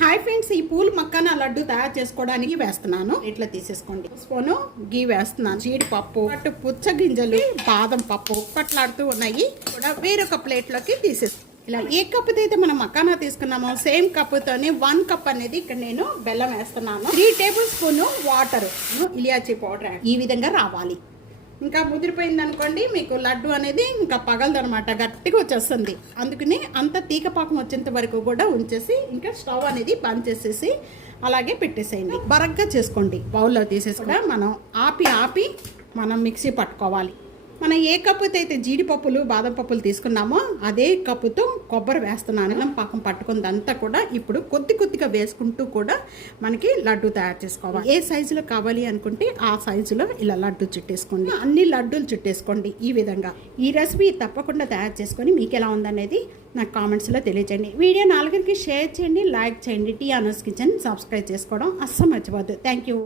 Hi friends, ఈ pool మక్కాన laddu తయారు చేసుకోవడానికి వేస్తున్నాను. ఇట్లా తీసేసుకోండి. స్పూను గీ వేస్తున్నాను. జీడిపప్పు, అటు పుచ్చ గింజలు, బాదం పప్పు పట్లాడుతూ ఉన్నాయి కూడా వేరొక ప్లేట్లోకి తీసేస్తాను. ఇలా ఏ కప్పుతో అయితే మనం మక్కానా తీసుకున్నామో సేమ్ కప్పుతోని 1 కప్ అనేది ఇక్కడ నేను బెల్లం వేస్తున్నాను. 3 టేబుల్ స్పూన్ వాటర్, ఇలాచీ పౌడర్ ఈ విధంగా రావాలి. ఇంకా ముదిరిపోయింది అనుకోండి, మీకు లడ్డు అనేది ఇంకా పగలదనమాట, గట్టిగా వచ్చేస్తుంది. అందుకని అంత తీగపాకం వచ్చేంత వరకు కూడా ఉంచేసి ఇంకా స్టవ్ అనేది బంద్ చేసేసి అలాగే పెట్టేసేయండి. బరగ్గా చేసుకోండి. బౌల్లో తీసేసి కూడా మనం ఆపి మనం మిక్సీ పట్టుకోవాలి. మనం ఏ కప్పుతో అయితే జీడిపప్పులు బాదం పప్పులు తీసుకున్నామో అదే కప్పుతో కొబ్బరి వేస్తున్నాను. పాకం పట్టుకుందంతా కూడా ఇప్పుడు కొద్దిగా వేసుకుంటూ కూడా మనకి లడ్డు తయారు చేసుకోవాలి. ఏ సైజులో కావాలి అనుకుంటే ఆ సైజులో ఇలా లడ్డు చుట్టేసుకోండి. అన్ని లడ్డూలు చుట్టేసుకోండి. ఈ విధంగా ఈ రెసిపీ తప్పకుండా తయారు చేసుకొని మీకు ఎలా ఉందనేది నాకు కామెంట్స్లో తెలియజేయండి. వీడియో 4కి షేర్ చేయండి, లైక్ చేయండి. టీ అనూస్ కిచెన్ సబ్స్క్రైబ్ చేసుకోవడం అస్సలు మర్చిపోద్దు. Thank you.